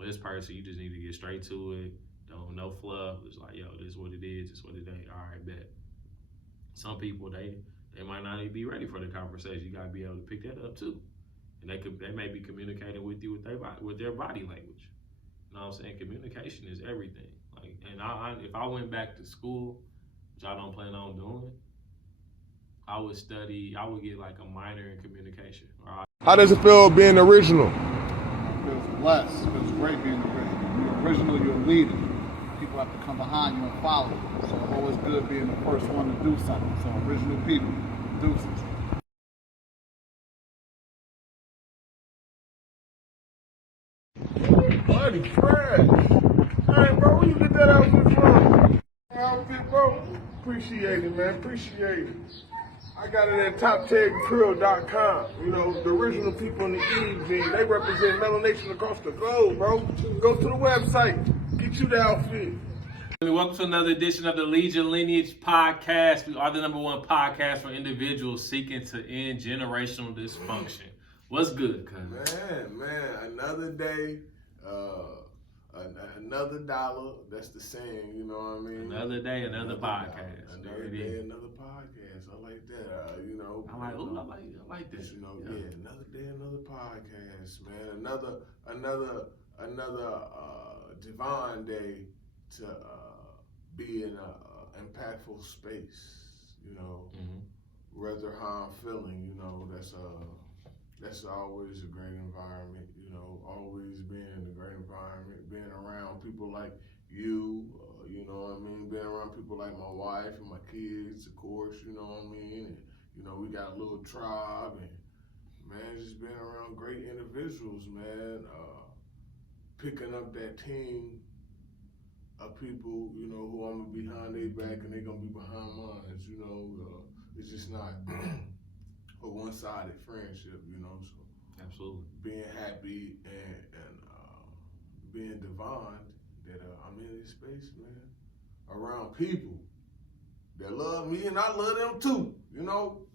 This person, you just need to get straight to it. Don't no fluff. It's like, yo, this is what it is. This is what it ain't. All right, bet. Some people they might not even be ready for the conversation. You gotta be able to pick that up too, and they may be communicating with you with their body language. You know what I'm saying? Communication is everything. Like, and if I went back to school, which I don't plan on doing, I would study. I would get like a minor in communication. How does it feel being original? It feels blessed. It feels great being original. You're original, you're a leader. People have to come behind you and follow you. So it's always good being the first one to do something. So original people, deuces. Buddy, Fred. Hey, bro, where you get that outfit from? Outfit, bro? Appreciate it, man. Appreciate it. I got it at top10crew.com. You know, the original people in the Eve gene, they represent melanation across the globe, bro. Go to the website, get you the outfit. Welcome to another edition of the Lead Your Lineage podcast. We are the #1 podcast for individuals seeking to end generational dysfunction. What's good, cuz? Man, another day, another dollar. That's the saying, you know what I mean? Another day, another podcast. Another day, another podcast. I like that. You know. I like this. You know, yeah. Another day, another podcast, man. Another divine day to be in a impactful space. You know, rather how I'm feeling. You know, that's always a great environment. You know, always being in a great environment, being around people like you. You know what I mean? Being around people like my wife and my kids, of course. You know what I mean? And, you know, we got a little tribe, and man, just being around great individuals, man. Picking up that team of people, you know, who I'm gonna be behind their back and they gonna be behind mine. You know, it's just not a one-sided friendship, you know. So absolutely, being happy and being divine that I'm in this space, man, around people that love me and I love them too, you know.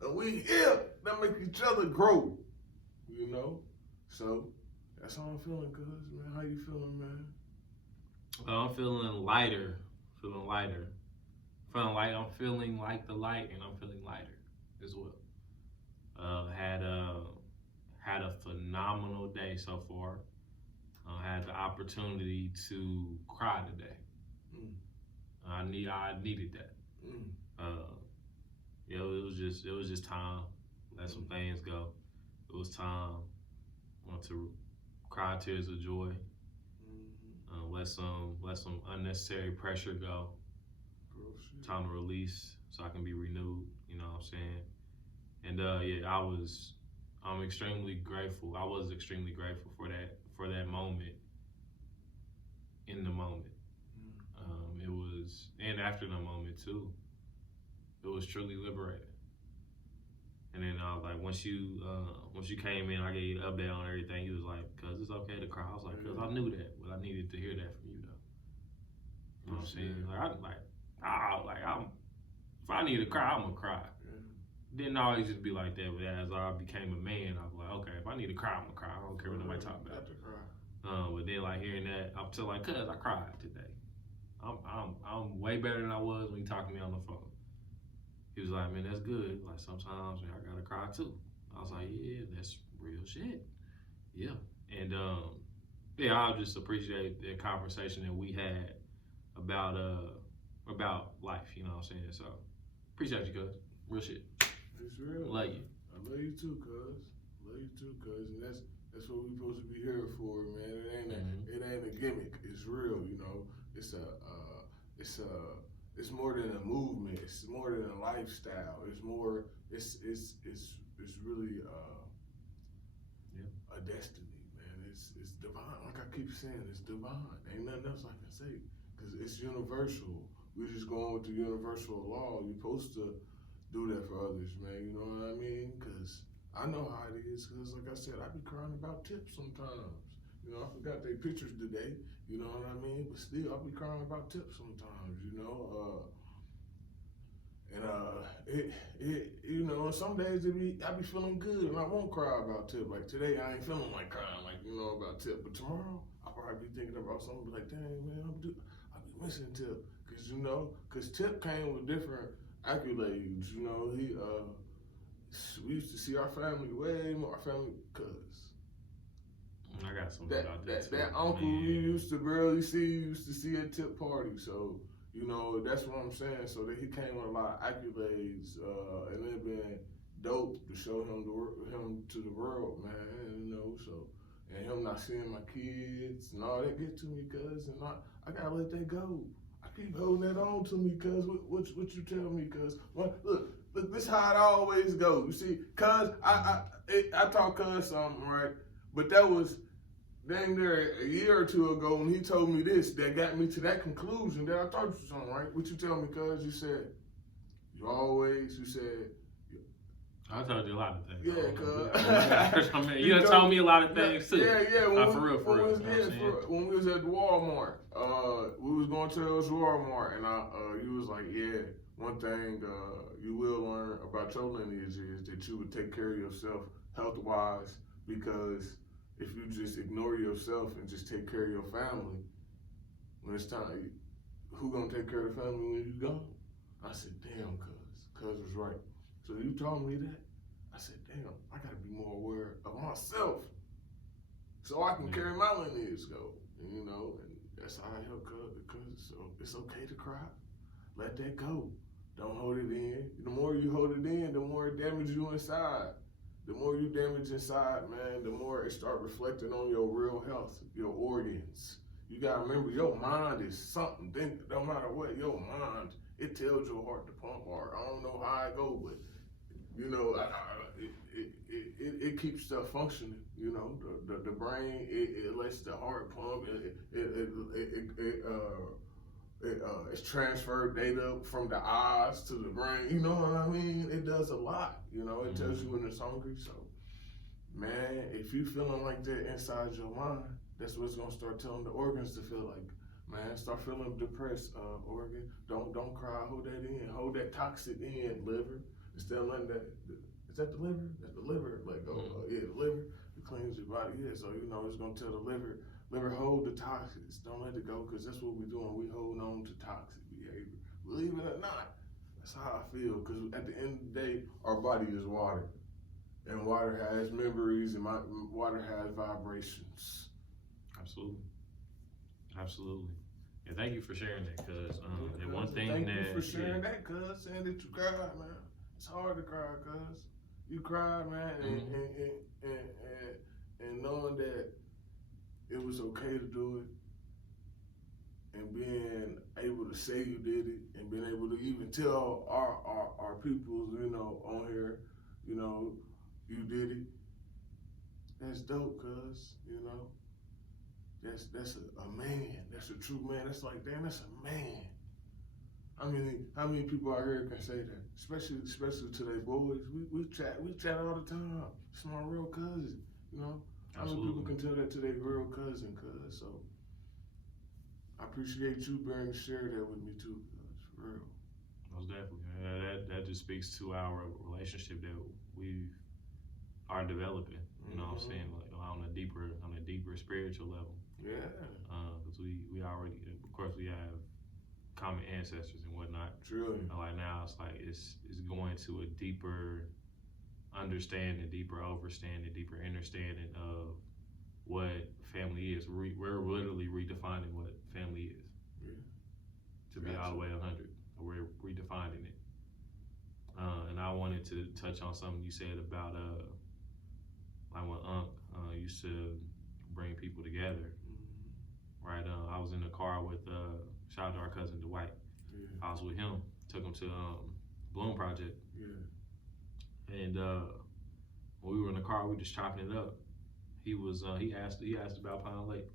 And we here that make each other grow, you know. So that's how I'm feeling, cuz, man. How you feeling, man? I'm feeling lighter. Feeling lighter. I'm feeling like the light, and I'm feeling lighter as well. Had a phenomenal day so far. Had the opportunity to cry today. I needed that. It was just time. Let some things go. It was time. I want to cry tears of joy. Let some unnecessary pressure go. Time to release so I can be renewed. You know what I'm saying? And I'm extremely grateful. I was extremely grateful for that moment. In the moment, it was, and after the moment too. It was truly liberating. And then like once you came in, I gave you an update on everything. You was like, "Cause it's okay to cry." I was like, "Cause I knew that, but I needed to hear that from you, though." You know what I'm saying? If I need to cry, I'm gonna cry. Didn't always just be like that, but as I became a man, I was like, okay, if I need to cry, I'm gonna cry. I don't care what nobody talking about. But then like hearing that, I'm still like, "Cuz I cried today. I'm way better than I was when you talked to me on the phone." He was like, "Man, that's good. Like sometimes, man, I gotta cry too." I was like, "Yeah, that's real shit." Yeah, and I just appreciate the conversation that we had about life. You know what I'm saying? So appreciate you, cuz. Real shit. It's real. Love you. I love you too, cuz. Love you too, cuz. And that's what we supposed to be here for, man. It ain't a gimmick. It's real, you know. It's more than a movement. It's more than a lifestyle. It's really a destiny, man. It's divine. Like I keep saying, it's divine. Ain't nothing else I can say, because it's universal. We're just going with the universal law. You're supposed to do that for others, man. You know what I mean? Because I know how it is. Because like I said, I be crying about tips sometimes. You know, I forgot their pictures today. You know what I mean? But still, I be crying about tips sometimes. You know, And you know, some days I be feeling good and I won't cry about Tip. Like today, I ain't feeling like crying, like you know about Tip. But tomorrow, I'll probably be thinking about something like, dang man, I'll be missing Tip, cause you know, cause Tip came with different accolades. You know, we used to see our family way more. Our family, cause I got something about that. That uncle you used to barely see, used to see at Tip party. So. You know, that's what I'm saying. So that he came with a lot of accolades, and it been dope to show him to the world, man. You know, so and him not seeing my kids and all that get to me, cuz, and I gotta let that go. I keep holding that on to me, cuz. What you tell me, cuz? Well, look, this how it always goes. You see, cuz I taught cuz something, right? But that was dang near a year or two ago when he told me this that got me to that conclusion that I taught you something, right? What you tell me, cuz? You said, I told you a lot of things. Yeah, cuz. I mean, you done told me a lot of things too. Yeah. For real. When we was at Walmart, we was going to this Walmart, and you was like, yeah, one thing you will learn about your lineage is that you would take care of yourself health-wise, because if you just ignore yourself and just take care of your family, when it's time, who gonna take care of the family when you gone? I said, damn, cuz was right. So you told me that. I said, damn, I gotta be more aware of myself so I can carry my lineage go. And, you know, and that's how I help cuz. So it's okay to cry. Let that go. Don't hold it in. The more you hold it in, the more it damages you inside. The more you damage inside, man, the more it start reflecting on your real health, your organs. You gotta remember, your mind is something. Then, no matter what, your mind, it tells your heart to pump hard. I don't know how it go, but you know, it keeps stuff functioning. You know, the brain, it lets the heart pump. It's transferred data from the eyes to the brain. You know what I mean? It does a lot. You know, it tells you when it's hungry. So, man, if you feeling like that inside your mind, that's what's gonna start telling the organs to feel like. Man, start feeling depressed, organ. Don't cry. Hold that in. Hold that toxic in, liver. Instead of letting that. Is that the liver? That's the liver. Let go. Yeah, the liver. It cleans your body. Yeah. So you know it's gonna tell the liver. Liver, hold the toxics. Don't let it go, because that's what we're doing. We hold on to toxic behavior. Believe it or not, that's how I feel. Because at the end of the day, our body is water. And water has memories, and water has vibrations. Absolutely. And thank you for sharing that, because and one thing thank that you for sharing that, cuz, saying that you cried, man. It's hard to cry, cuz. You cried, man, and knowing that it was okay to do it, and being able to say you did it, and being able to even tell our people, you know, on here, you know, you did it. That's dope, cuz, you know. That's a man. That's a true man. That's like, damn, that's a man. How many people out here can say that? Especially to their boys. We chat all the time. It's my real cousin, you know. How many people can tell that to their real cousin, cuz? So I appreciate you being to share that with me too, cuz, for real. Most definitely. That just speaks to our relationship that we are developing. You know what I'm saying? Like on a deeper spiritual level. Yeah. Because we already, of course, we have common ancestors and whatnot. Truly. Like now, it's like it's going to a deeper understanding, deeper overstanding, deeper understanding of what family is. We're literally redefining what family is. Yeah. To be all the way 100, we're redefining it. And I wanted to touch on something you said about like when Unc used to bring people together. Right, I was in the car with shout out to our cousin Dwight. Yeah. I was with him, took him to Bloom Project. Yeah. And when we were in the car, we just chopping it up. He asked about Pine Lake.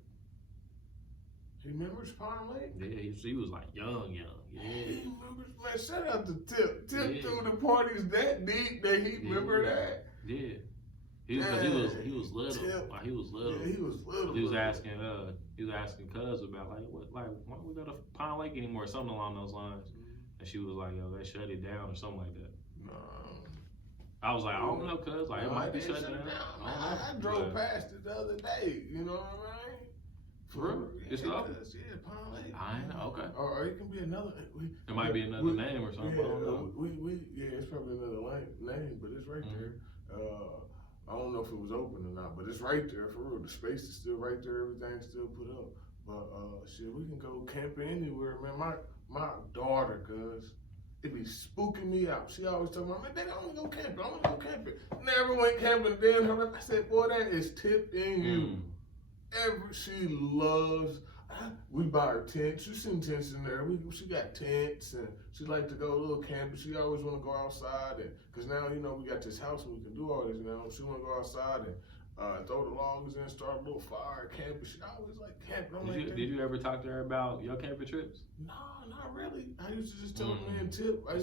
He remembers Pine Lake? Yeah, he was like young. Yeah. He remembers, man. Shout out to Tip. Tip threw the parties that deep that he remember that. Yeah. He was little. Tip. Like he was little. Yeah, he was little. He was asking Cuz about like why don't we go to Pine Lake anymore, something along those lines. And she was like, yo, they shut it down or something like that. No. I was like, I don't know, cuz, like, it might be shut down. I drove past it the other day, you know what I mean? For real? It's open? Yeah, Palm Lake. I ain't know, okay. Or it can be another. It might be another name or something, Yeah, I don't know. it's probably another name, but it's right there. I don't know if it was open or not, but it's right there for real. The space is still right there, everything's still put up. But shit, we can go camping anywhere, man. My daughter, cuz, it be spooking me out. She always tell me, man, Daddy, I want to go camping. I want to go camping. Never went camping. Then her, I said, boy, that is tipped in you. She loves. We buy her tents. You seen tents in there. She got tents, and she like to go a little camping. She always want to go outside, and because now you know we got this house and we can do all this now. She want to go outside and throw the logs in, start a little fire, camping. She always like camping. Did you ever talk to her about your camping trips? No, not really. I used to just tell me and Tip. I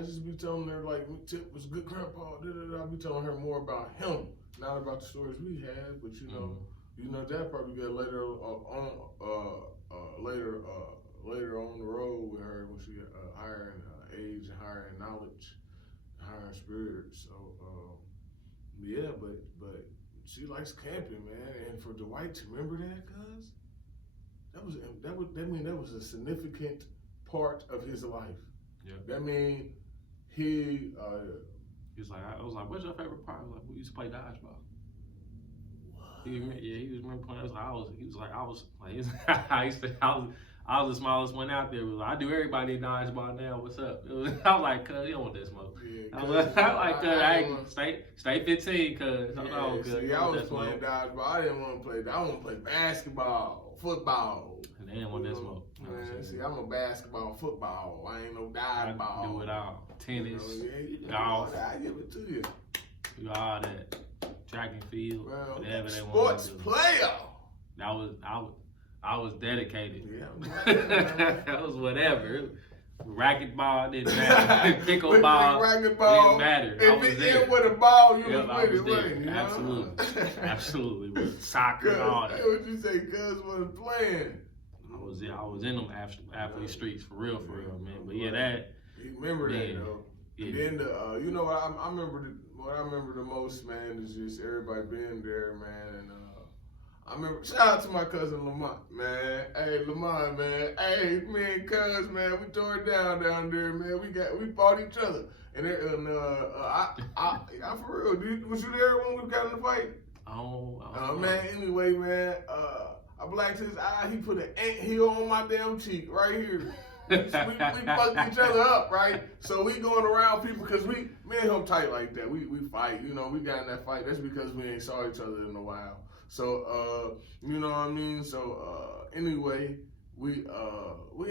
just be telling her like Tip was a good grandpa. I be telling her more about him, not about the stories we had, but you know. You know that probably get later on the road with her when she get higher in age and higher in knowledge, higher in spirit. So yeah, but she likes camping, man. And for Dwight to remember that, cuz that was a significant part of his life. Yeah. That mean he was like, I was like, what's your favorite part? I was like, we used to play dodgeball. He was remember playing. I was the smallest one out there. I do everybody in dodgeball now. What's up? I was like, cuz, you don't want that smoke. Yeah, I was like, cuz, stay 15, cuz. No, cuz. See, I was playing dodgeball. I didn't want to play. I want to play basketball, football. And they didn't want that smoke. Man, see, I'm a basketball, football. I ain't no dodgeball. I do it all. Tennis, golf. I give it to you. Do all that. Track and field, whatever they want. Sports player. I was dedicated. Yeah, that was whatever. Racquetball didn't matter. Pickleball didn't matter. If it in with a ball, you was with it. Absolutely. With soccer and all that. That's what you say, cuz wasn't playing. I was in them athlete streets for real, man. But yeah, that. You remember that though. Yeah. And then you know what I remember. What I remember the most, man, is just everybody being there, man. And I remember, shout out to my cousin Lamont, man. Hey, Lamont, man. Hey, me and cuz, man, we tore it down there, man. We fought each other. And I for real, was you there when we got in the fight? Man, anyway, man, I blacked his eye. He put an anthill on my damn cheek right here. we fucked each other up, right? So we going around people because me and him tight like that. We fight, you know. We got in that fight. That's because we ain't saw each other in a while. So you know what I mean. So anyway, we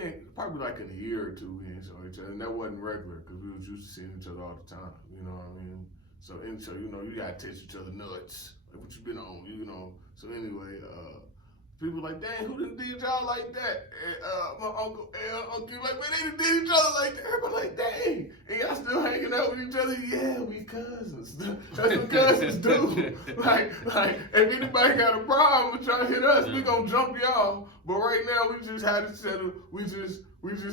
ain't probably like in a year or two we ain't saw each other, and that wasn't regular because we was used to seeing each other all the time. You know what I mean. So you know you gotta taste each other nuts. Like what you been on, you know. So anyway, people like, dang, who done did y'all like that? And my uncle like, man, they done did each other like that. Everybody like, dang, and y'all still hanging out with each other? Yeah, we cousins. That's what cousins do. like, if anybody got a problem with y'all hit us, we gonna jump y'all. But right now, we just had to settle. We just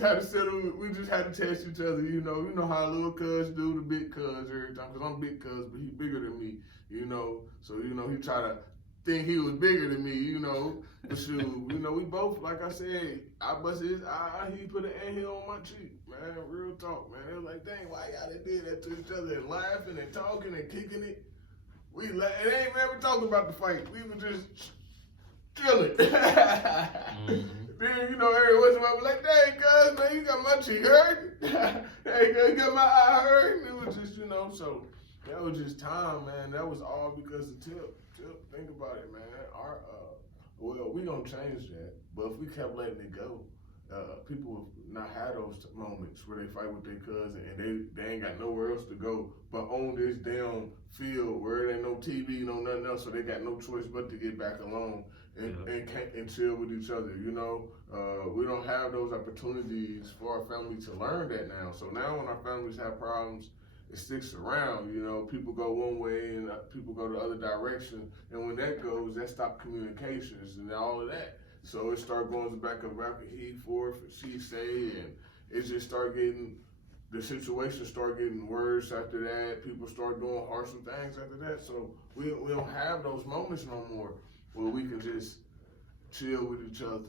had to test each other. You know how little cuz do the big cuz every time. Cause I'm big cuz, but he bigger than me. You know, so you know he try to think he was bigger than me, you know. But shoot, you know, we both, like I said, I busted his eye, he put an anthill on my cheek, man. Real talk, man. It was like, dang, why y'all did that to each other and laughing and talking and kicking it? It ain't never talking about the fight. We were just chilling. Then, you know, every once in a while, like, dang, cuz, man, you got my cheek hurt. Hey, cuz, you got my eye hurt. It was just, you know, so that was just time, man. That was all because of Tip. Think about it, man. Well, we gonna change that, but if we kept letting it go, people would not have those moments where they fight with their cousin and they ain't got nowhere else to go but on this damn field where there ain't no TV, no nothing else, so they got no choice but to get back alone and chill with each other. You know, we don't have those opportunities for our family to learn that now. So now when our families have problems, it sticks around, you know. People go one way and people go the other direction, and when that goes, that stops communications and all of that. So it starts going back and he forth, and she say, it just start getting, the situation start getting worse after that. People start doing harsher things after that. So we don't have those moments no more where we can just chill with each other,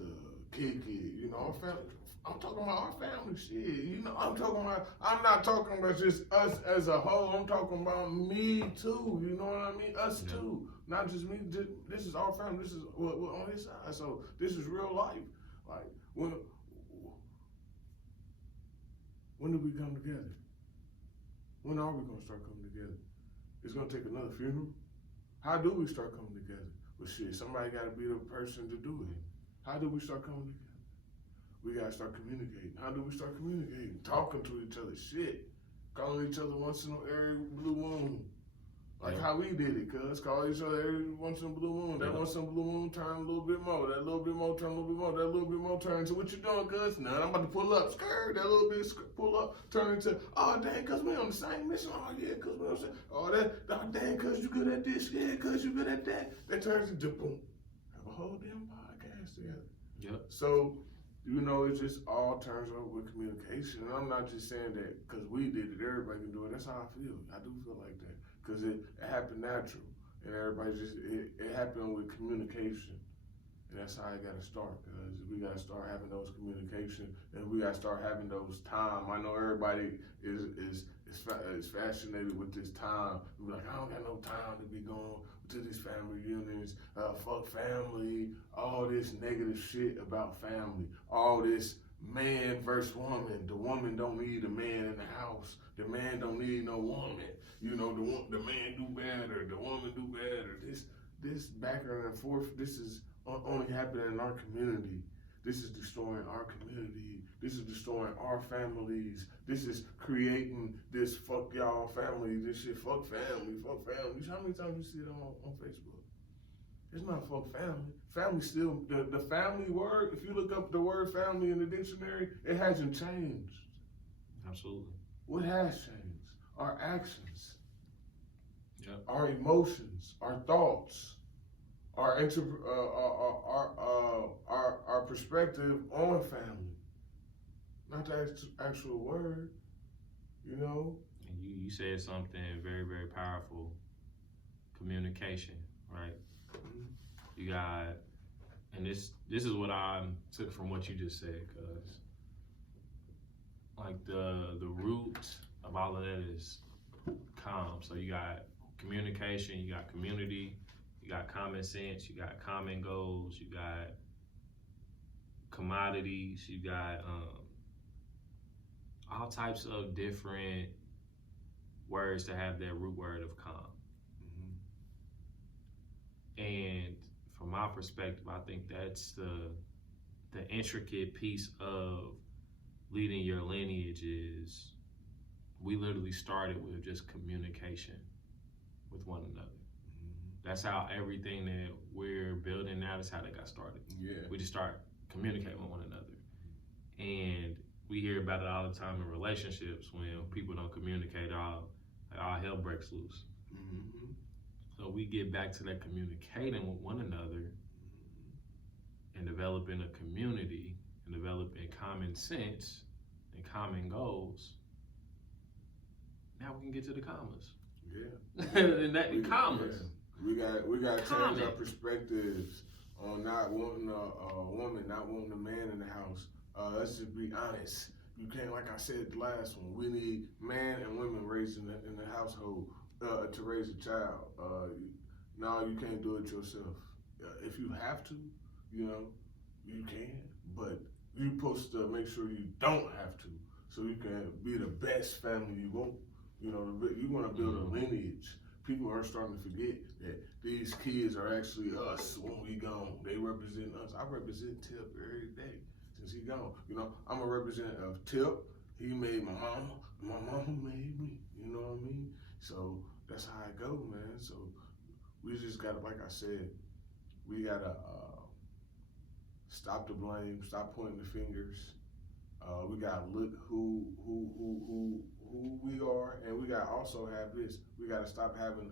kick it. You know, our family. I'm talking about our family shit. You know, I'm not talking about just us as a whole. I'm talking about me too. You know what I mean? Us too. Not just me. This is our family. This is what on his side. So this is real life. Like when do we come together? When are we gonna start coming together? It's gonna take another funeral. How do we start coming together? Well, shit, somebody gotta be the person to do it. How do we start coming together? We gotta start communicating. How do we start communicating? Talking to each other, shit. Calling each other once in every blue moon. Like how we did it, cuz. Call each other every once in a blue moon. That once in a blue moon turn a little bit more. That little bit more turn a little bit more. That little bit more turn. So what you doing, cuz? Now I'm about to pull up. Skirt. That little bit pull up. Turn into, oh, dang, cuz we on the same mission. Oh, yeah, cuz we on the same. Oh, dang, cuz you good at this. Yeah, cuz you good at that. That turns into, boom. Have a whole damn podcast together. Yep. So, you know, it just all turns over with communication. And I'm not just saying that because we did it, everybody can do it. That's how I feel. I do feel like that. Because it happened natural. And everybody just, it happened with communication. And that's how it got to start. Because we got to start having those communication. And we got to start having those time. I know everybody is fascinated with this time. We're like, I don't got no time to be going to these family reunions, fuck family, all this negative shit about family, all this man versus woman. The woman don't need a man in the house. The man don't need no woman. You know, the man do better, the woman do better. This background and forth, this is only happening in our community. This is destroying our community. This is destroying our families. This is creating this fuck y'all family. This shit, fuck family, fuck family. How many times you see it on Facebook? It's not fuck family. Family still, the family word, if you look up the word family in the dictionary, it hasn't changed. Absolutely. What has changed? Our actions. Yep. Our emotions, our thoughts. Our perspective on family, not the actual word, you know. And you said something very, very powerful. Communication, right? Mm-hmm. You got, and this is what I took from what you just said, cause like the root of all of that is calm. So you got communication, you got community. You got common sense, you got common goals, you got commodities, you got all types of different words to have that root word of calm. Mm-hmm. And from my perspective, I think that's the intricate piece of leading your lineage is we literally started with just communication with one another. That's how everything that we're building now is how they got started. Yeah. We just start communicating with one another. And we hear about it all the time in relationships when people don't communicate, all hell breaks loose. Mm-hmm. So we get back to that communicating with one another and developing a community and developing common sense and common goals. Now we can get to the commas. Yeah. And that commas. Yeah. We got to change our perspectives on not wanting a woman, not wanting a man in the house. Let's just be honest. You can't, like I said the last one, we need man and women raised in the household to raise a child. No, you can't do it yourself. If you have to, you know, you can, but you're supposed to make sure you don't have to, so you can be the best family you want. You know, you want to build a lineage. People are starting to forget that these kids are actually us when we gone. They represent us. I represent Tip every day since he gone. You know, I'm a representative of Tip. He made my mama. My mama made me. You know what I mean? So that's how it go, man. So we just got to, like I said, we got to stop the blame, stop pointing the fingers. We got to look who we are, and we got to also have this. We got to stop having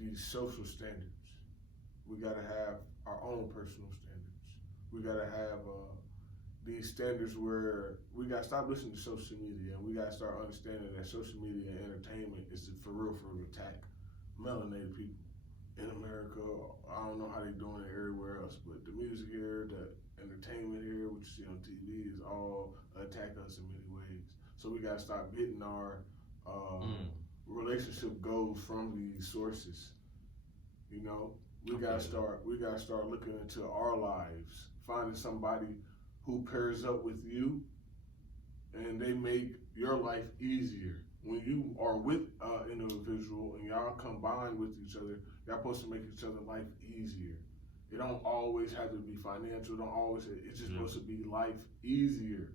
these social standards. We got to have our own personal standards. We got to have these standards where we gotta stop listening to social media and we gotta start understanding that social media and entertainment is for real attack melanated people in America. I don't know how they doing it everywhere else, but the music here, the entertainment here, what you see on TV is all attack us in many ways. So we gotta stop getting our relationship goals from these sources. You know, we gotta start looking into our lives, finding somebody who pairs up with you, and they make your life easier. When you are with an individual and y'all combine with each other, y'all supposed to make each other life easier. It don't always have to be financial. It's just supposed to be life easier.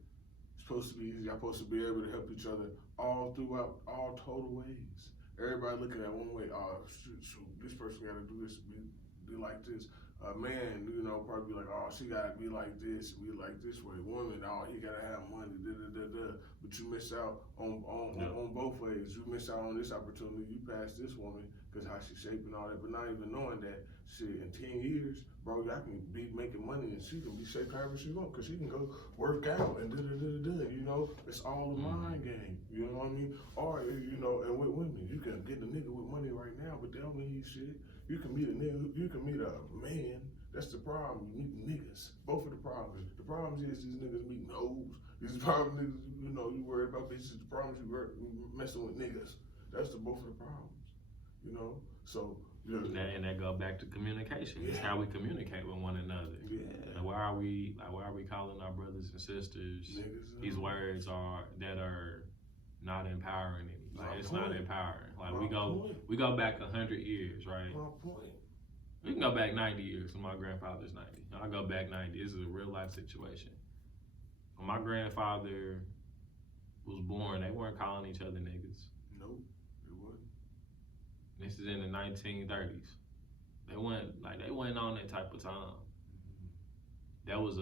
It's supposed to be easy. Y'all supposed to be able to help each other all throughout all total ways. Everybody looking at one way. Oh, shoot, this person got to do this, be like this. Man, you know, probably be like, oh, she gotta be like this way. Woman, oh, he gotta have money, But you miss out on both ways. You miss out on this opportunity. You pass this woman because how she's shaping all that, but not even knowing that shit in 10 years, bro, I can be making money and she can be shaped however she wants because she can go work out and You know, it's all a mind game. You know what I mean? Or you know, and with women, you can get a nigga with money right now, but they don't mean shit. You can meet a nigga, you can meet a man. That's the problem. You meet niggas. Both of the problems. The problems is these niggas meeting hoes. These problems niggas, you know, you worried about bitches. The problems you messing with niggas. That's both of the problems. You know? So and that go back to communication. It's how we communicate with one another. Yeah. Like why are we calling our brothers and sisters these words that are not empowering anybody? Like it's not empowering. Like we go back 100 years, right? My point. We can go back 90 years. So my grandfather's 90. I'll go back 90. This is a real life situation. When my grandfather was born, they weren't calling each other niggas. Nope, it wasn't. This is in the 1930s. They wasn't on that type of time. That was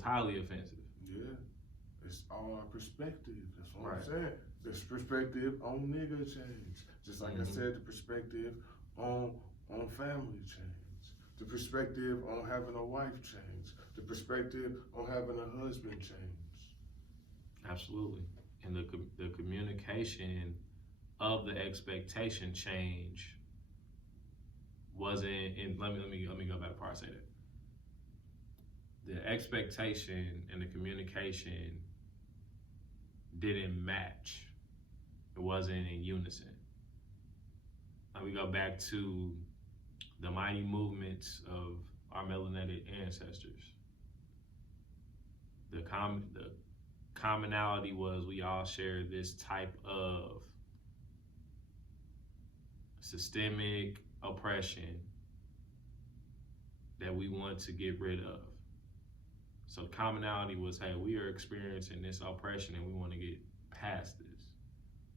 highly offensive. Yeah, it's all our perspective. That's what Right. I'm saying. This perspective on nigga change. Just like I said, the perspective on family change. The perspective on having a wife change. The perspective on having a husband change. Absolutely. And the communication of the expectation change wasn't in let me go back before I say that. The expectation and the communication didn't match. It wasn't in unison. Now we go back to the mighty movements of our melanated ancestors. The commonality was we all shared this type of systemic oppression that we want to get rid of. So the commonality was, hey, we are experiencing this oppression and we want to get past this.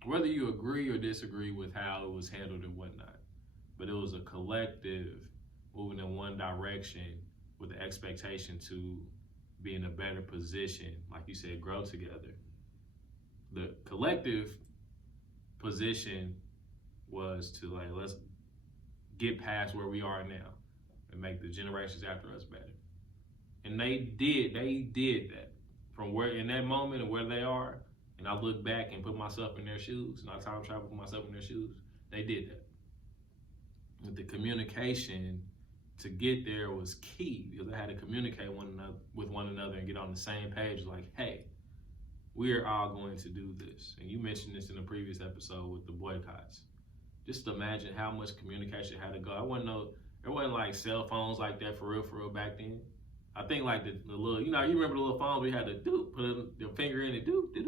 Whether you agree or disagree with how it was handled and whatnot, but it was a collective moving in one direction with the expectation to be in a better position, like you said, grow together. The collective position was to like, let's get past where we are now and make the generations after us better. And they did that from where in that moment and where they are. And I look back and put myself in their shoes, and I time travel, put myself in their shoes. They did that. But the communication to get there was key because they had to communicate with one another and get on the same page. Like, hey, we are all going to do this. And you mentioned this in a previous episode with the boycotts. Just imagine how much communication had to go. There wasn't like cell phones like that for real back then. I think like the little, you remember the little phones we had to put your finger in it, do. Yeah.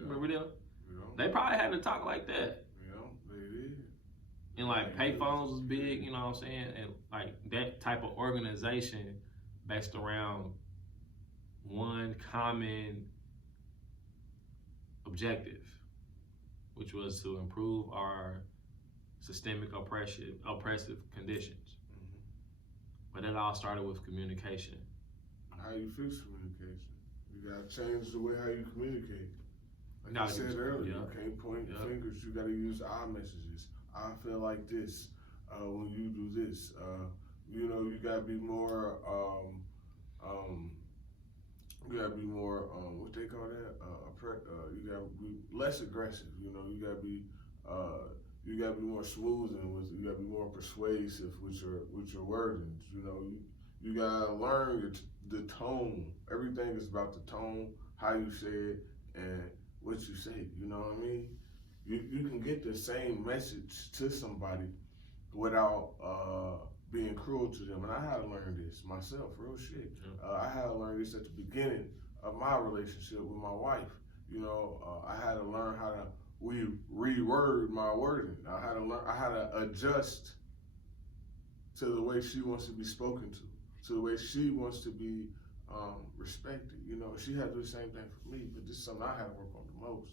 Remember them? Yeah. They probably had to talk like that. Yeah, they did. And like pay phones was big, you know what I'm saying? And like that type of organization based around one common objective, which was to improve our systemic oppressive conditions. But it all started with communication. How you fix communication? You gotta change the way how you communicate. Like I said earlier, you can't point fingers. You gotta use I messages. I feel like this when you do this. You gotta be more. You gotta be more call that? You gotta be less aggressive. You know, you gotta be more smoothing with it. You gotta be more persuasive with your wordings. You know, you gotta learn the tone. Everything is about the tone, how you say it, and what you say. You know what I mean? You can get the same message to somebody without being cruel to them. And I had to learn this myself, real shit. I had to learn this at the beginning of my relationship with my wife. You know, I had to learn how to reword my wording. I had to adjust to the way she wants to be spoken to the way she wants to be respected. You know, she had to do the same thing for me, but this is something I had to work on the most.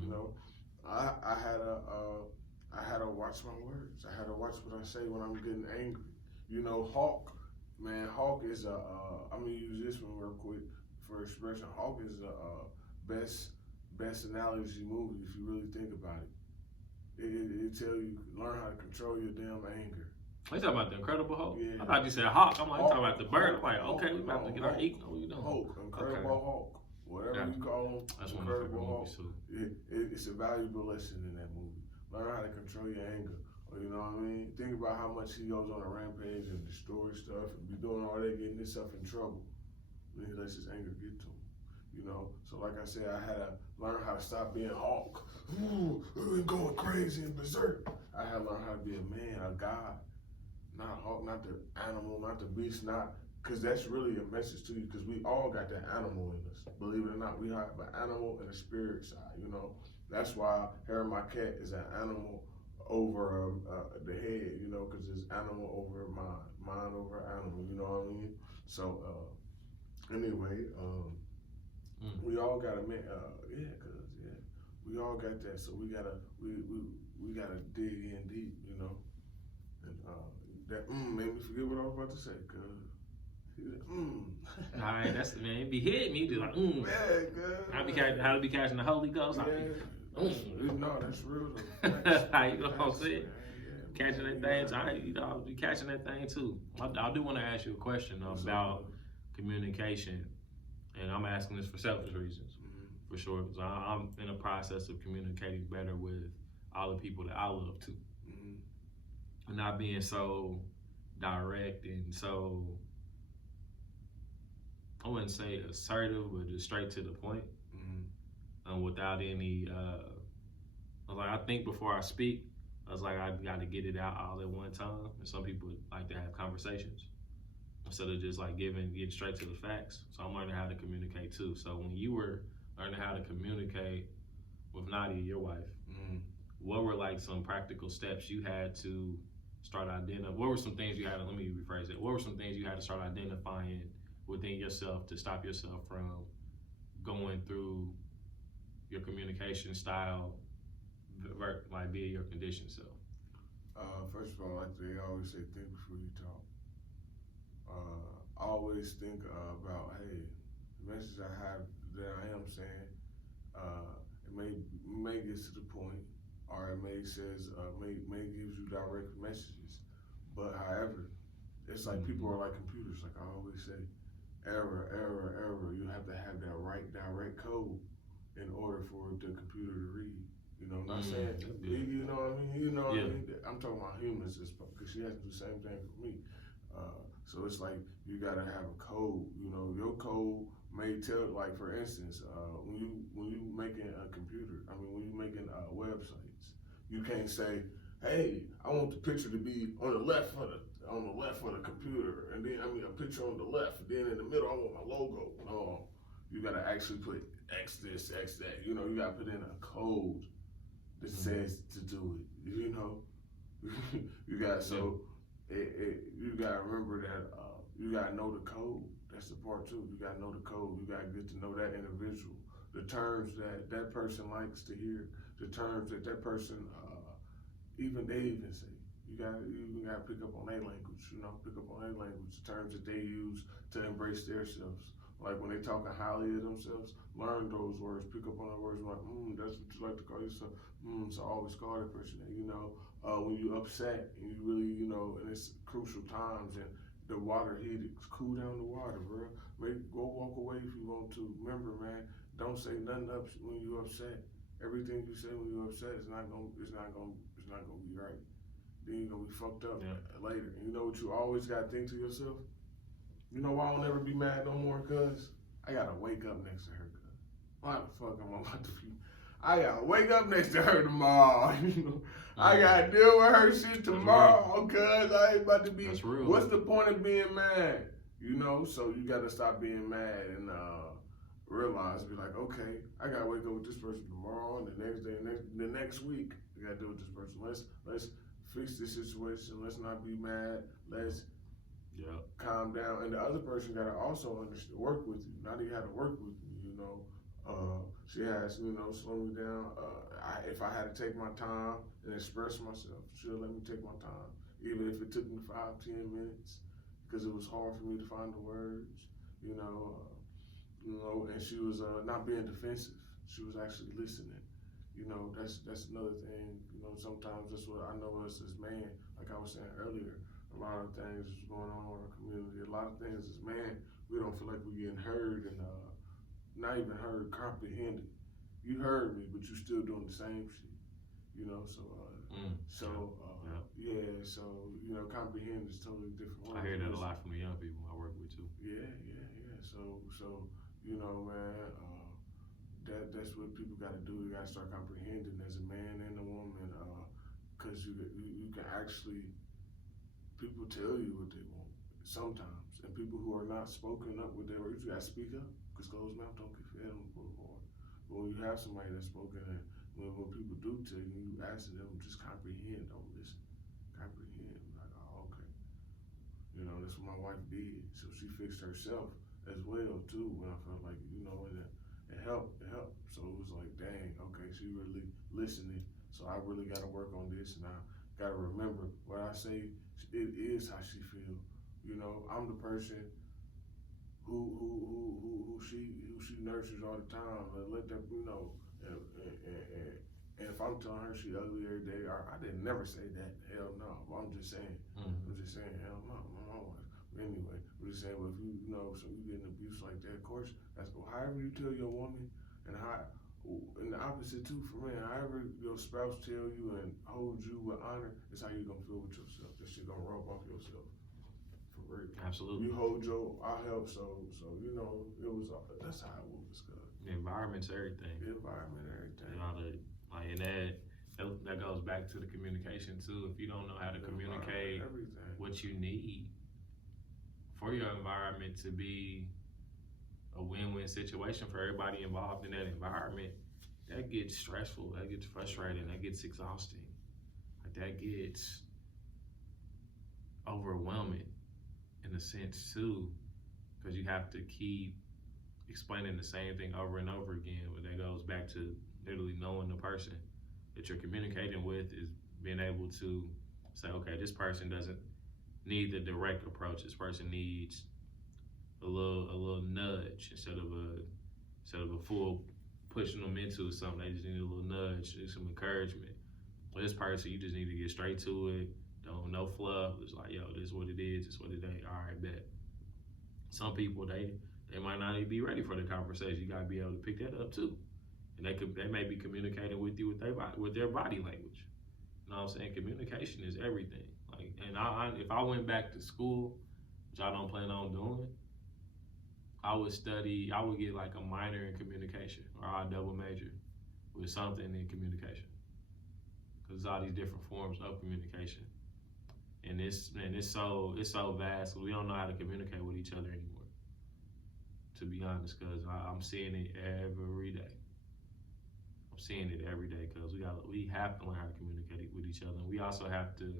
You know, I had to watch my words. I had to watch what I say when I'm getting angry. You know, Hawk is I'm gonna use this one real quick for expression. Hawk is the best analogy movie if you really think about it. It tell you learn how to control your damn anger. You talking about the Incredible Hulk? Yeah. I thought you said Hawk. I'm like, you Hawk, talking about the bird. I'm like, Hawk, okay, we about to get our eat. What you doing? Hulk, Incredible Hulk, whatever you call him. That's one of my favorite Incredible movies Hulk. too. It's a valuable lesson in that movie. Learn how to control your anger. Or, you know what I mean? Think about how much he goes on a rampage and destroys stuff and be doing all that, getting himself in trouble. Then he lets his anger get to him. You know, so like I said, I had to learn how to stop being Hulk. Ooh, going crazy and berserk. I had to learn how to be a man, a god. Not Hulk, not the animal, not the beast, because that's really a message to you, because we all got that animal in us. Believe it or not, we have an animal and a spirit side, you know. That's why Harry my cat is an animal over the head, you know, because it's animal over mind over animal, you know what I mean? So, anyway, we all got we all got that, so we gotta dig in deep, you know. And that made me forget what I was about to say, cause Alright, that's man, it be hitting me, just like Yeah, how to be catching the Holy Ghost. No, that's real though. How you know what I'm saying? Catching that thing, so I'll be catching that thing too. I do want to ask you a question about communication, and I'm asking this for selfish reasons, for sure, because I'm in the process of communicating better with all the people that I love too. Not being so direct and so, I wouldn't say assertive, but just straight to the point, without any, I was like, I think before I speak, I was like, I got to get it out all at one time. And some people like to have conversations instead of just like getting straight to the facts. So I'm learning how to communicate too. So when you were learning how to communicate with Nadia, your wife, what were like some practical steps you had to start identifying? What were some things you had to, let me rephrase it. What were some things you had to start identifying within yourself to stop yourself from going through your communication style, like being your conditioned self? First of all, like they always say, think before you talk. Always think about, hey, the message I have that I am saying, it may get to the point, or it may gives you direct messages. But however, it's like people are like computers, like I always say, error. You have to have that right direct code in order for the computer to read. You know what I'm saying? You know what I mean? You know what I mean? I'm talking about humans, because she has to do the same thing for me. So it's like you gotta have a code. You know, your code may tell, like for instance, when you making a computer, when you making websites, you can't say, hey, I want the picture to be on the left of the computer, and then a picture on the left, and then in the middle I want my logo. No, you gotta actually put X this, X that. You know, you gotta put in a code that says to do it. You know, you got you gotta remember that you gotta know the code. That's the part too. You gotta know the code. You gotta get to know that individual, the terms that person likes to hear, the terms that person even say. You gotta pick up on their language. You know, pick up on their language, the terms that they use to embrace themselves. Like when they talking highly of themselves, learn those words, pick up on the words like, that's what you like to call yourself. So always call that person that, you know, when you upset and you really, you know, and it's crucial times and the water heated. Cool down the water, bro. Go walk away if you want to. Remember, man, don't say nothing up when you upset. Everything you say when you upset is not gonna be right. Then you're gonna be fucked up later. And you know what you always gotta think to yourself? You know why I'll never be mad no more? Cause I gotta wake up next to her. Why the fuck am I about to be? I gotta wake up next to her tomorrow. You know, I gotta deal with her shit tomorrow. Cause I ain't about to be. That's real. What's the point of being mad? You know, so you gotta stop being mad and realize, be like, okay, I gotta wake up with this person tomorrow, and the next day, the next week, I gotta deal with this person. Let's fix this situation. Let's not be mad. Let's calm down. And the other person gotta also work with you. Not even have to work with you. You know, she has, you know, slow me down. If I had to take my time and express myself, she'll let me take my time, even if it took me 5-10 minutes, because it was hard for me to find the words. You know, and she was not being defensive. She was actually listening. You know, that's another thing. You know, sometimes that's what I know us as man, like I was saying earlier, a lot of things is going on in our community. A lot of things as man, we don't feel like we're getting heard and not even heard, comprehended. You heard me, but you still doing the same shit. You know, so you know, comprehend is totally different. I hear that a lot from the young people I work with too. Yeah. So you know, man, that's what people got to do. You got to start comprehending as a man and a woman, because you can actually, people tell you what they want sometimes, and people who are not spoken up with their words, you got to speak up, because closed mouth don't get fed on the board. But when you have somebody that's spoken, and when people do tell you, you ask them, just comprehend, don't listen. Comprehend, like, oh, okay. You know, that's what my wife did. So she fixed herself as well too, when I felt like, you know, and it helped. So it was like, dang, okay, she really listening. So I really got to work on this, and I got to remember what I say. It is how she feel. You know, I'm the person who she nurses all the time. Let that, you know, and if I'm telling her she ugly every day, I didn't never say that. Hell no. I'm just saying. Hell no. My wife. Anyway, I'm just saying, but if you know, so you get an abuse like that, of course, that's however you tell your woman, and the opposite too for men, however your spouse tell you and hold you with honor, is how you gonna feel with yourself. That shit gonna rub off yourself. For real. Absolutely. You hold I help, so you know, that's how it was. The environment's everything. The environment, everything. And that goes back to the communication too. If you don't know how to communicate what you need for your environment to be a win-win situation for everybody involved in that environment, that gets stressful, that gets frustrating, that gets exhausting. Like, that gets overwhelming in a sense too, because you have to keep explaining the same thing over and over again. But that goes back to literally knowing the person that you're communicating with, is being able to say, okay, this person doesn't need the direct approach. This person needs a little nudge instead of a full pushing them into something. They just need a little nudge, some encouragement. With this person, you just need to get straight to it. No fluff. It's like, yo, this is what it is. This is what it ain't. All right, bet. Some people, they might not even be ready for the conversation. You gotta be able to pick that up too. And they may be communicating with you with their body language. You know what I'm saying? Communication is everything. Like, and if I went back to school, which I don't plan on doing, I would get like a minor in communication, or I'd double major with something in communication. Because all these different forms of communication. And it's so vast, because we don't know how to communicate with each other anymore. To be honest, because I'm seeing it every day. I'm seeing it every day, because we have to learn how to communicate with each other. And we also have to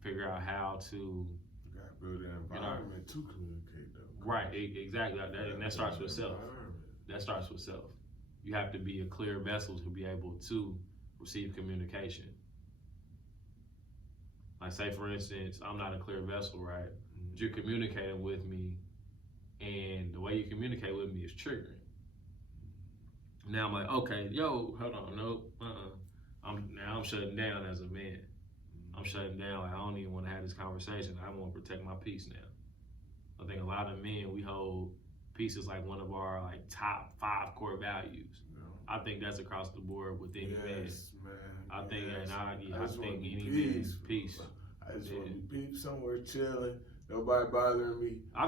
figure out how to. You got to build an environment to communicate, though. Right, exactly. And that starts with self. That starts with self. You have to be a clear vessel to be able to receive communication. Like, say for instance, I'm not a clear vessel, right? Mm-hmm. But you're communicating with me, and the way you communicate with me is triggering. Now I'm like, okay, yo, hold on, nope, I'm shutting down as a man. I'm shutting down. Like, I don't even want to have this conversation. I want to protect my peace now. I think a lot of men, we hold peace as like one of our like top 5 core values. Yeah. I think that's across the board with any man. Man. I think, and I just think want any peace. man, peace. I just want to be peace somewhere chilling. Nobody bothering me. I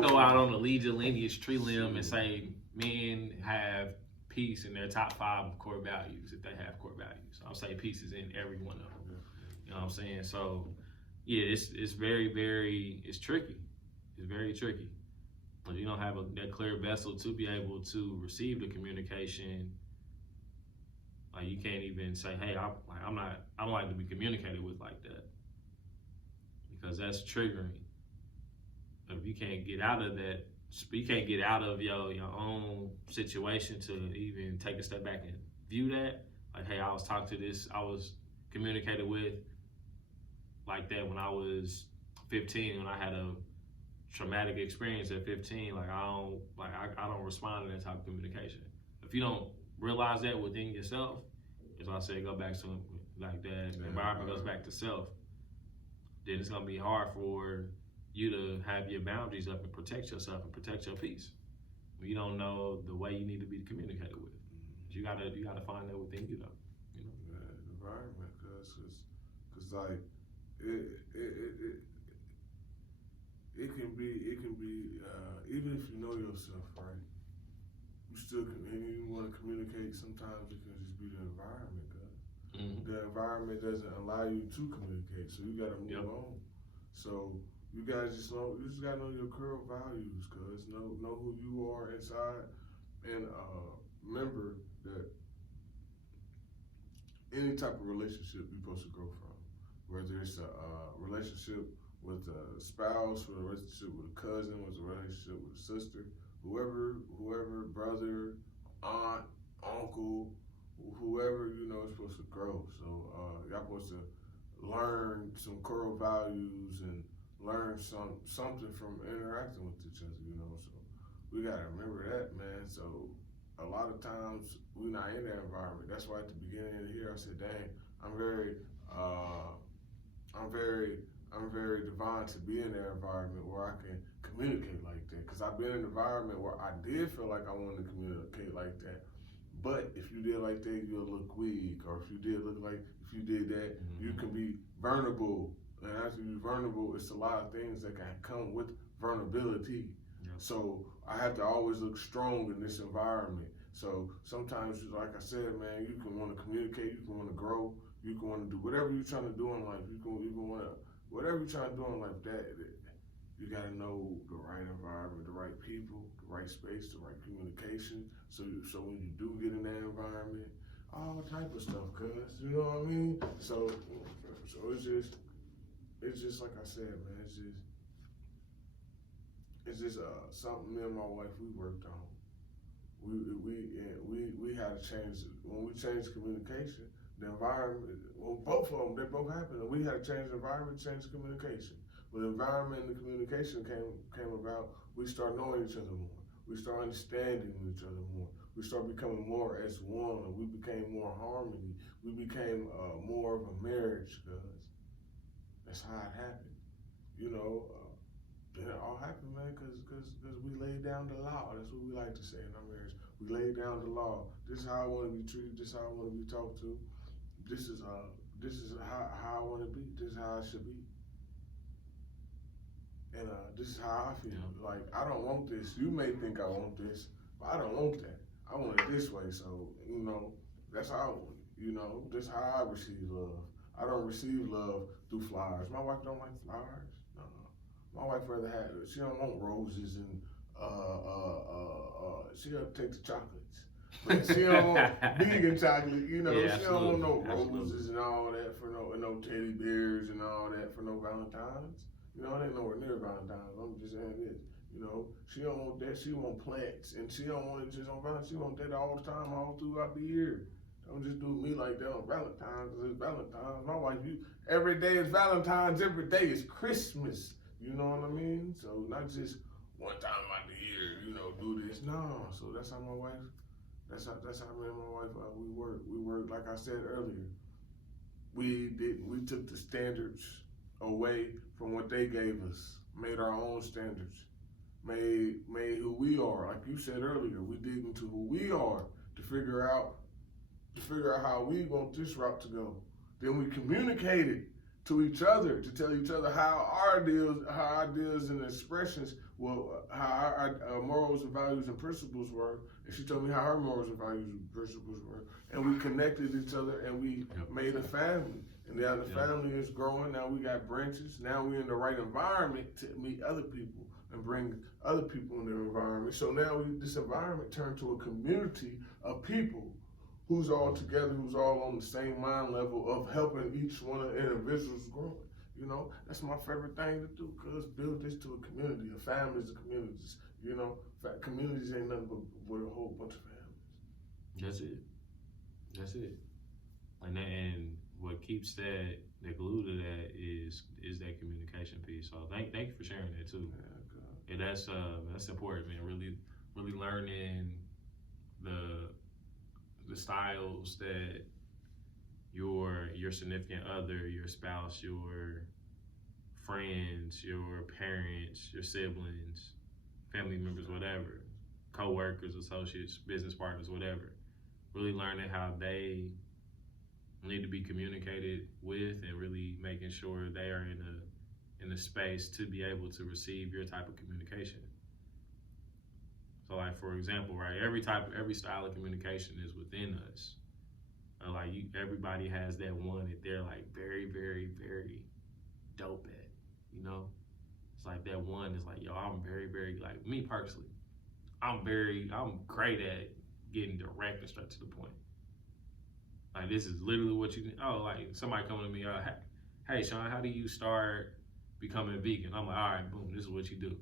go out on the lead your lineage tree limb and say men have peace in their top 5 core values if they have core values. I'll say peace is in every one of them. You know what I'm saying? So yeah, it's very, very, it's tricky. It's very tricky. But you don't have that clear vessel to be able to receive the communication. Like you can't even say, hey, I don't like to be communicated with like that, because that's triggering. But if you can't get out of that, you can't get out of your own situation to even take a step back and view that. Like, hey, I was communicated with like that when I was 15, when I had a traumatic experience at 15. Like I don't respond to that type of communication. If you don't realize that within yourself, as I said, go back to like that. The environment goes back to self. Then it's gonna be hard for you to have your boundaries up and protect yourself and protect your peace. You don't know the way you need to be communicated with. You gotta find that within you, though. You know? Yeah, environment, cause like it can be even if you know yourself, right? You still can, and you want to communicate. Sometimes it can just be the environment, cause the environment doesn't allow you to communicate, so you gotta move on. So you just gotta know your core values, cause know who you are inside, and remember that any type of relationship you're supposed to grow from, whether it's a relationship with a spouse, or a relationship with a cousin, with a relationship with a sister, whoever, brother, aunt, uncle, whoever, is supposed to grow. So y'all supposed to learn some core values and learn something from interacting with each other, so we gotta remember that, man. So a lot of times we're not in that environment. That's why at the beginning of the year I said, dang, I'm very divine to be in that environment where I can communicate like that. Cause I've been in an environment where I did feel like I wanted to communicate like that. But if you did like that, you'll look weak. Or if you did that, you can be vulnerable. And after you're vulnerable, it's a lot of things that can come with vulnerability. Yeah. So I have to always look strong in this environment. So sometimes, like I said, man, you can want to communicate, you can want to grow, you can want to do whatever you're trying to do in life. You can want to, whatever you're trying to do in life, you got to know the right environment, the right people, the right space, the right communication. So when you do get in that environment, all type of stuff, cuz, you know what I mean? So it's just like I said, man, it's just something me and my wife, we worked on. We had to change, when we changed communication, the environment, well, both of them, they both happened. We had to change the environment, change communication. When the environment and the communication came about, we started knowing each other more. We started understanding each other more. We started becoming more as one. We became more harmony. We became more of a marriage, cuz that's how it happened. It all happened, man, cause we laid down the law. That's what we like to say in our marriage. We laid down the law. This is how I want to be treated. This is how I want to be talked to. This is how I want to be. This is how I should be. And this is how I feel. Like, I don't want this. You may think I want this, but I don't want that. I want it this way. So, that's how, this is how I receive love. I don't receive love through flowers. My wife don't like flowers. No. My wife she don't want roses and she'll take the chocolates. But she don't want vegan chocolate, she don't want no roses and all that for no teddy bears and all that for no Valentine's. It ain't nowhere near Valentine's. I'm just saying this. She don't want that. She want plants, and she don't want it just on Valentine's. She want that all the time, all throughout the year. Don't just do me like that on Valentine's, because it's Valentine's. My wife, every day is Valentine's. Every day is Christmas. You know what I mean? So not just one time out the year, do this. No. So that's how my wife. That's how me and my wife we work. We work, like I said earlier. We took the standards away from what they gave us. made our own standards, made who we are. Like you said earlier, we dig into who we are to figure out how we want this route to go. Then we communicated to each other to tell each other how our ideas and expressions, how our morals and values and principles were. And she told me how her morals and values and principles were. And we connected each other and we made a family. And now the family is growing. Now we got branches. Now we're in the right environment to meet other people and bring other people in their environment. So now this environment turned to a community of people who's all together, who's all on the same mind level of helping each one of the individuals grow. You know, that's my favorite thing to do, cuz build this to a community, a families of communities. You know, communities ain't nothing but a whole bunch of families. That's it. And what keeps that glue to that is that communication piece. So thank you for sharing that too. Yeah, that's important, man. Really learning the styles that your significant other, your spouse, your friends, your parents, your siblings, family members, whatever, co-workers, associates, business partners, whatever, really learning how they need to be communicated with and really making sure they are in a space to be able to receive your type of communication. So like, for example, right, every style of communication is within us. Everybody has that one that they're like very, very, very dope at, you know? It's like that one is like, yo, I'm very, very, like me personally, I'm great at getting direct and straight to the point. Like, this is literally what you, like somebody coming to me, hey Sean, how do you start becoming vegan? I'm like, all right, boom, this is what you do.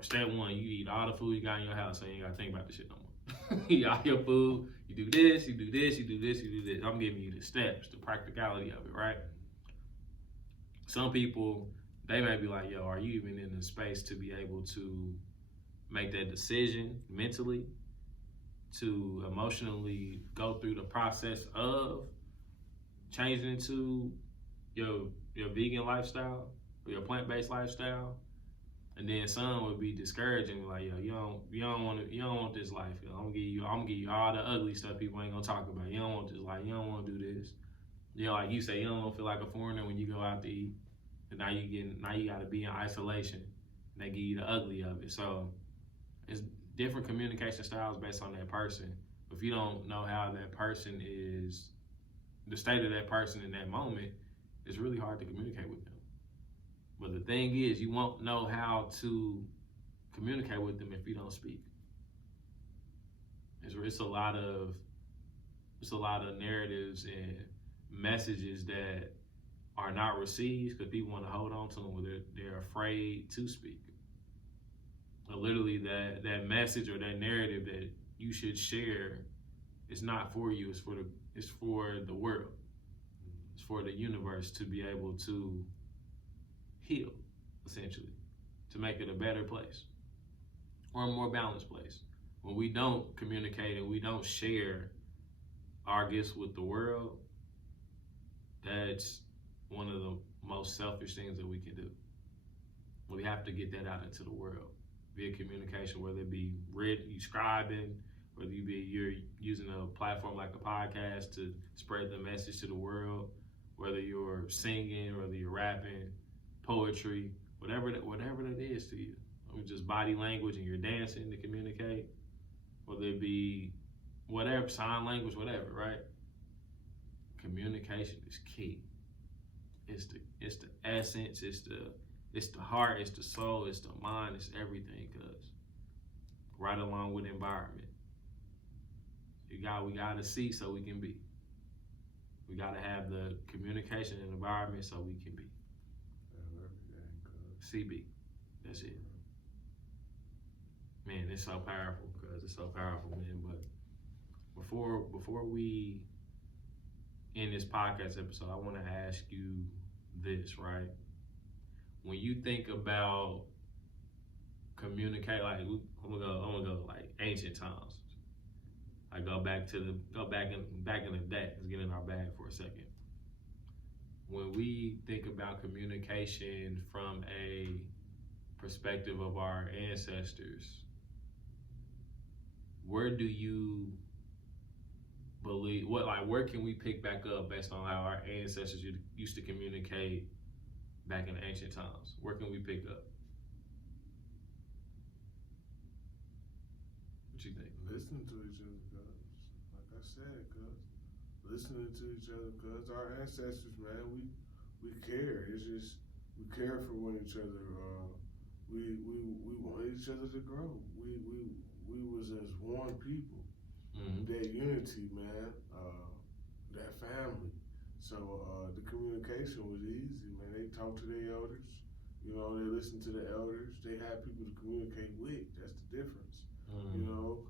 Step one, you eat all the food you got in your house, so you ain't gotta think about this shit no more. You eat all your food, you do this, you do this, you do this, you do this. I'm giving you the steps, the practicality of it, right? Some people, they may be like, yo, are you even in the space to be able to make that decision mentally, to emotionally go through the process of changing into your vegan lifestyle or your plant-based lifestyle? And then some would be discouraging, like, yo, you don't want this life. Yo. I'm gonna give you all the ugly stuff people ain't gonna talk about. You don't want this life. You don't want to do this. You know, like you say, you don't want to feel like a foreigner when you go out to eat. And now you got to be in isolation. And they give you the ugly of it. So it's different communication styles based on that person. If you don't know how that person is, the state of that person in that moment, it's really hard to communicate with them. But the thing is, you won't know how to communicate with them if you don't speak. It's a lot of narratives and messages that are not received because people want to hold on to them, or they're afraid to speak. But literally, that message or that narrative that you should share is not for you. It's for the world. It's for the universe to be able to heal, essentially, to make it a better place or a more balanced place. When we don't communicate and we don't share our gifts with the world, that's one of the most selfish things that we can do. We have to get that out into the world via communication, whether it be you scribing, whether you're using a platform like a podcast to spread the message to the world, whether you're singing, whether you're rapping, poetry, whatever that is to you. Or just body language and you're dancing to communicate, whether it be whatever, sign language, whatever, right? Communication is key. It's the essence, it's the heart, it's the soul, it's the mind, it's everything, cuz right along with environment. We gotta see so we can be. We gotta have the communication and environment so we can be. CB. That's it. Man, it's so powerful, cuz it's so powerful, man. But before we end this podcast episode, I want to ask you this, right? When you think about communicate, like I'm gonna go like ancient times. I go back in the day. Let's get in our bag for a second. When we think about communication from a perspective of our ancestors, where do you believe, where can we pick back up based on how our ancestors used to communicate back in ancient times? Where can we pick up? What you think? Listening to each other, cuz. Like I said, cuz. Listening to each other, cuz. Our ancestors, man, we care. It's just, we care for one each other. We want each other to grow. We was as one people. Mm-hmm. That unity, man. That family. So the communication was easy, man. They talked to their elders. You know, they listened to the elders. They had people to communicate with. That's the difference. Mm-hmm. You know,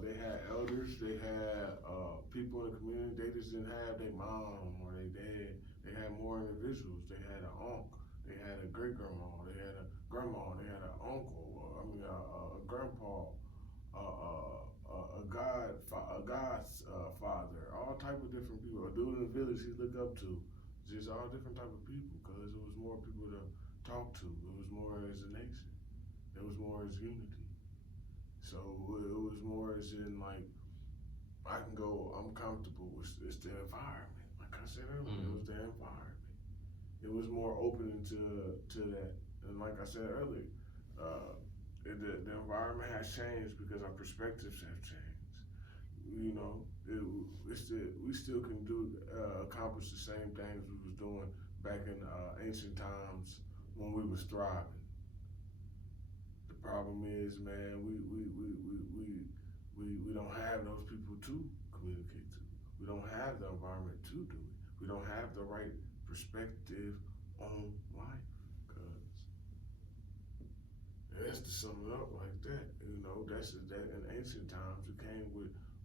they had elders. They had people in the community. They just didn't have their mom or their dad. They had more individuals. They had an uncle. They had a great grandma. They had a grandma. They had an uncle. A grandpa. A God's father. All type of different people. A dude in the village he looked up to. Just all different type of people. Because it was more people to talk to. It was more as a nation. It was more as unity. So it was more as in like, I can go, I'm comfortable with it's the environment. Like I said earlier, It was the environment. It was more open to that. And like I said earlier, the environment has changed because our perspectives have changed. You know, we still can accomplish the same things we was doing back in ancient times when we was thriving. The problem is, man, we don't have those people to communicate to. We don't have the environment to do it. We don't have the right perspective on life. That's to sum it up like that. You know, that in ancient times we came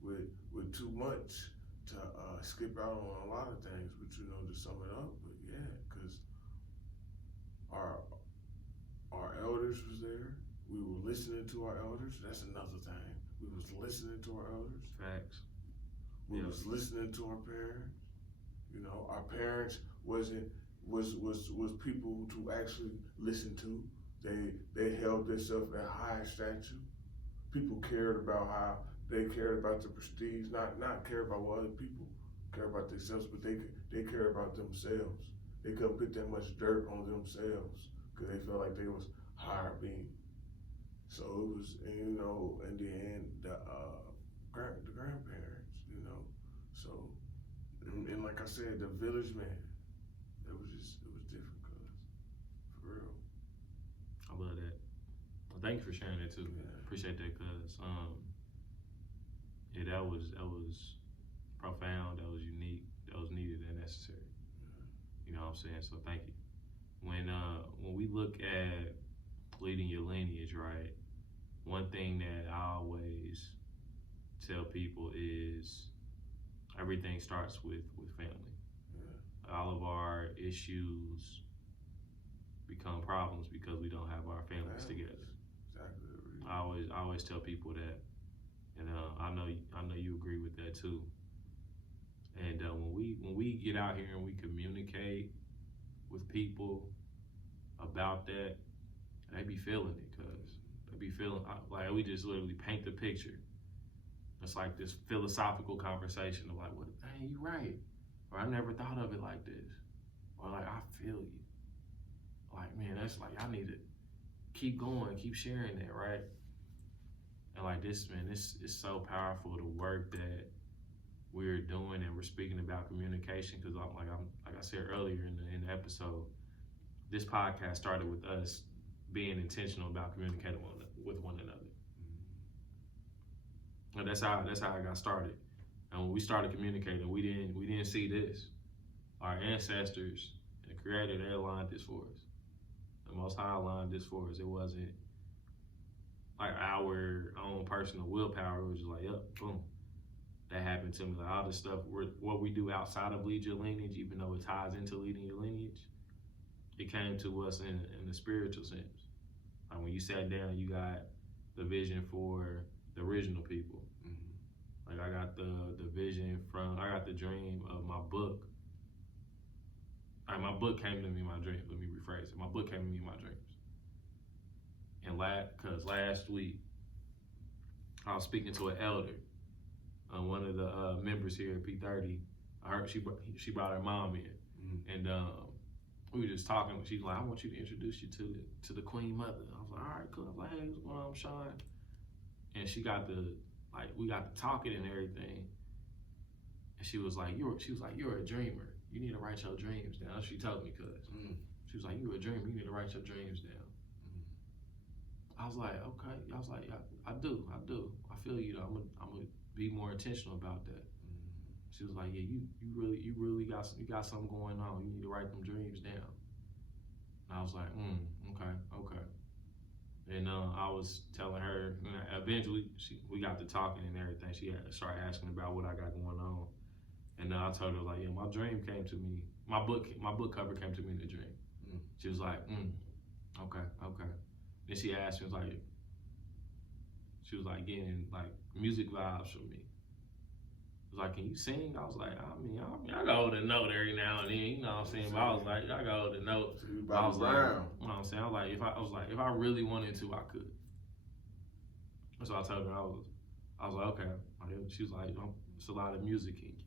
with too much to skip out on a lot of things. But you know, to sum it up, but yeah, because our elders was there. We were listening to our elders. That's another thing. We was listening to our elders. Facts. We was listening to our parents. You know, our parents was people to actually listen to. They held themselves at high stature. People cared about how they cared about the prestige, not care about what other people care about themselves, but they care about themselves. They couldn't put that much dirt on themselves because they felt like they was higher being. So it was, you know, in the end, the grandparents, you know. So, and like I said, the village man, it was different, cuz, for real. I love that. Well, thank you for sharing that too. Yeah. Appreciate that, cuz. Yeah, that was profound. That was unique. That was needed and necessary. You know what I'm saying? So thank you. When we look at leading your lineage, right? One thing that I always tell people is everything starts with family. Yeah. All of our issues become problems because we don't have our families together. Exactly. I always tell people that, and I know you agree with that too. And when we get out here and we communicate with people about that, they be feeling it, cuz they be feeling like we just literally paint the picture. It's like this philosophical conversation of like, well, dang, you right, or I never thought of it like this, or like I feel you. Like, man, that's like, I need to keep going, keep sharing that, right? And like this, man, this is so powerful, the work that we're doing, and we're speaking about communication, because like I said earlier in the episode, this podcast started with us being intentional about communicating with one another. And that's how I got started. And when we started communicating, we didn't see this. Our ancestors and the Creator, they aligned this for us. The Most High aligned this for us. It wasn't like our own personal willpower. It was just like, yep, boom. That happened to me. Like all this stuff, what we do outside of Lead Your Lineage, even though it ties into leading your lineage, it came to us in the spiritual sense. Like when you sat down, you got the vision for the original people. Mm-hmm. Like I got the vision I got the dream of my book. Like my book came to me in my dreams. Let me rephrase it. My book came to me in my dreams. And because last week I was speaking to an elder, one of the members here at P30. I heard she brought her mom in, and we were just talking. She's like, "I want you to introduce you to the Queen Mother." I was like, "All right, cool." I was like, "Hey, what's going on, Sean?" And we got to talking and everything. And she was like, "You're a dreamer. You need to write your dreams down." She told me, cause she was like, "You're a dreamer. You need to write your dreams down." I was like, "Okay." I was like, I do. I feel you though. I'm gonna be more intentional about that." She was like, "Yeah, you really got something going on. You need to write them dreams down." And I was like, okay. And I was telling her, eventually we got to talking and everything. She started asking about what I got going on. And I told her, like, yeah, my dream came to me. My book cover came to me in a dream. She was like, okay. Then she asked me, she was like getting like music vibes from me. It was like, "Can you sing?" I was like, I go to note every now and then, you know what I'm saying? But I was like, I go to note. I was like, you know what I'm saying? I was like, if I really wanted to, I could. So I told her I was like, okay. She was like, it's a lot of music in you.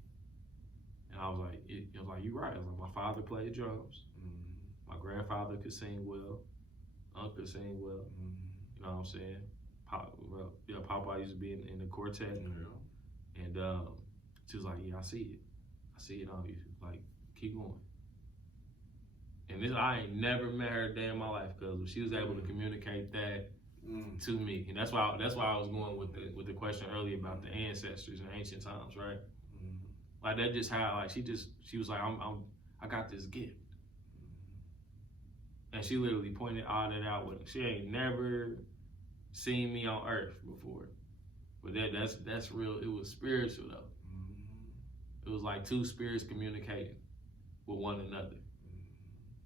And I was like, it was like, you're right. I was like, my father played drums. My grandfather could sing well. Uncle could sing well. You know what I'm saying? Papa used to be in the quartet. And she was like, yeah, I see it on you. Like, keep going. And I ain't never met her a day in my life, because she was able to communicate that to me. And that's why I was going with the question earlier about the ancestors in ancient times, right? Like, that just how, like, she was like, I got this gift. And she literally pointed all that out with it. She ain't never seen me on earth before. But that's real. It was spiritual though. It was like two spirits communicating with one another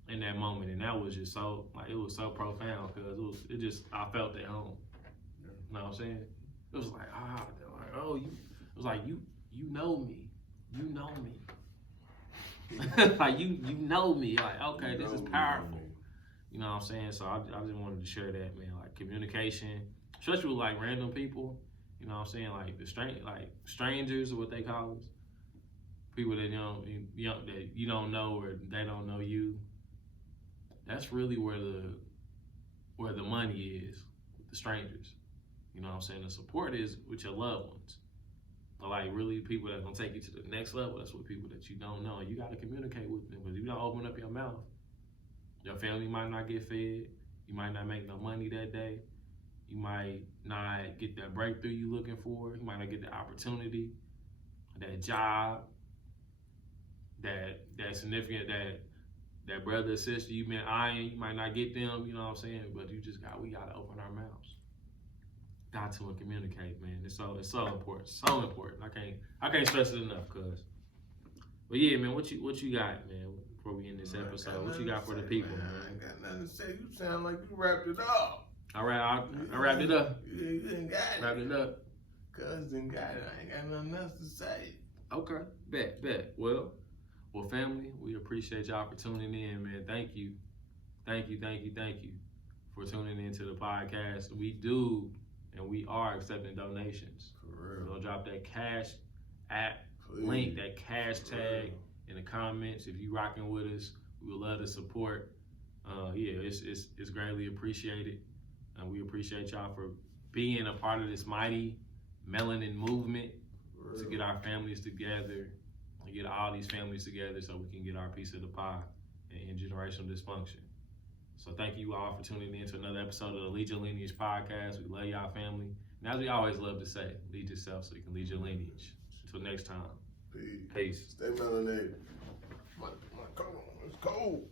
in that moment, and that was just so, like, it was so profound, because I felt at home. You know what I'm saying? It was like, it was like you know me. Like, you know me. Like, okay, this is powerful. You know what I'm saying? So I just wanted to share that, man. Like, communication, especially with like random people. You know what I'm saying? Like strangers, or what they call us. People that that you don't know, or they don't know you. That's really where the money is, with the strangers. You know what I'm saying? The support is with your loved ones. But like, really, people that's gonna take you to the next level, that's with people that you don't know. You gotta communicate with them, because if you don't open up your mouth, your family might not get fed. You might not make no money that day. You might not get that breakthrough you looking for. You might not get the opportunity, that job, that significant, that brother or sister you've been eyeing. You might not get them, you know what I'm saying? But we gotta open our mouths. Got to communicate, man. It's so important, so important. I can't stress it enough, cuz. But yeah, man, what you got, man? Before we end this episode, what you got for the people, man? I ain't got nothing to say. You sound like you wrapped it up. All right, I wrapped it up. You didn't got it. Wrapped it up. Cousin got it. I ain't got nothing else to say. Okay, bet. Well, family, we appreciate y'all for tuning in, man. Thank you for tuning into the podcast. We do, and we are accepting donations. For real. We're gonna drop that Cash App link, that cash tag in the comments. If you rocking with us, we would love to support. It's greatly appreciated. And we appreciate y'all for being a part of this mighty melanin movement to get our families together, and get all these families together, so we can get our piece of the pie and end generational dysfunction. So thank you all for tuning in to another episode of the Lead Your Lineage podcast. We love y'all, family. And as we always love to say, lead yourself so you can lead your lineage. Until next time. Peace. Peace. Stay melanated. My cold. It's cold.